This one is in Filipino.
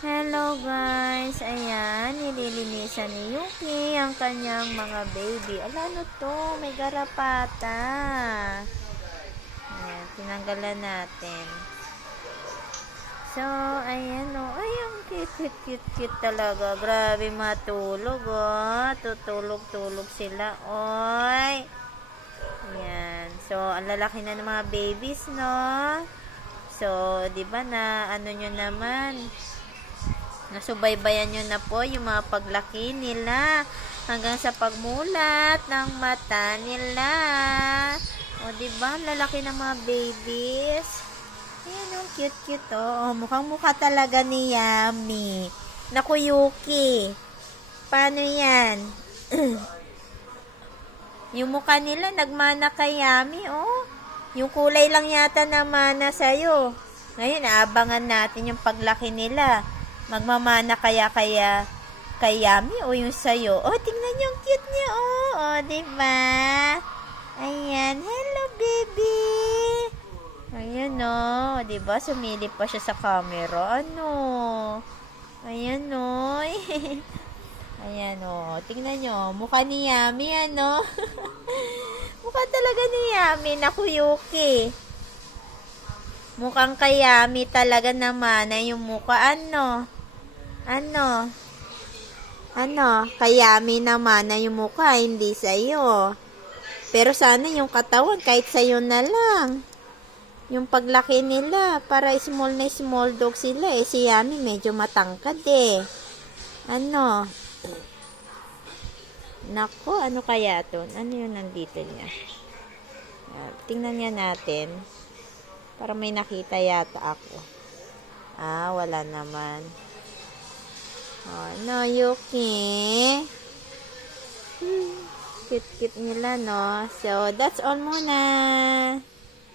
Hello guys! Ayan, nililinisan ni Yuki ang kanyang mga baby. Ano to? May garapata. Ayan, tinanggalan natin. So, ayan o. Ay, ang cute talaga. Grabe matulog o. Tutulog-tulog sila. Oy! Ayan. So, ang lalaki na ng mga babies, no? So, di ba na ano nyo naman? Nasubaybayan nyo na po yung mga paglaki nila hanggang sa pagmulat ng mata nila. O, diba? Lalaki ng mga babies. Ayan, yung cute-cute, oh. Mukhang-mukha talaga ni Yummy. Naku, Yuki. Paano yan? Yung mukha nila, nagmana kay Yummy, oh. Yung kulay lang yata na mana sa'yo. Ngayon, aabangan natin yung paglaki nila. Magmamana kaya kay Yummy o yung sayo. Oh, tingnan yung cute niya, oh. Oh, diba? Ayan. Hello, baby. Ayan, oh. Diba? Sumilip pa siya sa camera. Ano? Ayan, oh. Ayan, oh. Tingnan nyo. Mukha ni Yummy, ano? Mukha talaga ni Yummy. Naku, Yuki. Mukhang kay Yummy talaga naman na yung mukha. Ano? Kay Yummy naman na yung mukha, hindi sa'yo. Pero sana yung katawan, kahit sa'yo na lang. Yung paglaki nila, para small na small dog sila eh. Si Yummy medyo matangkad eh. Ano? Nako, ano kaya to? Ano yung nandito niya? Tingnan niya natin. Para may nakita yata ako. Ah, wala naman. Oh, no, Yuki. Cute-cute nila, no? So, that's all muna.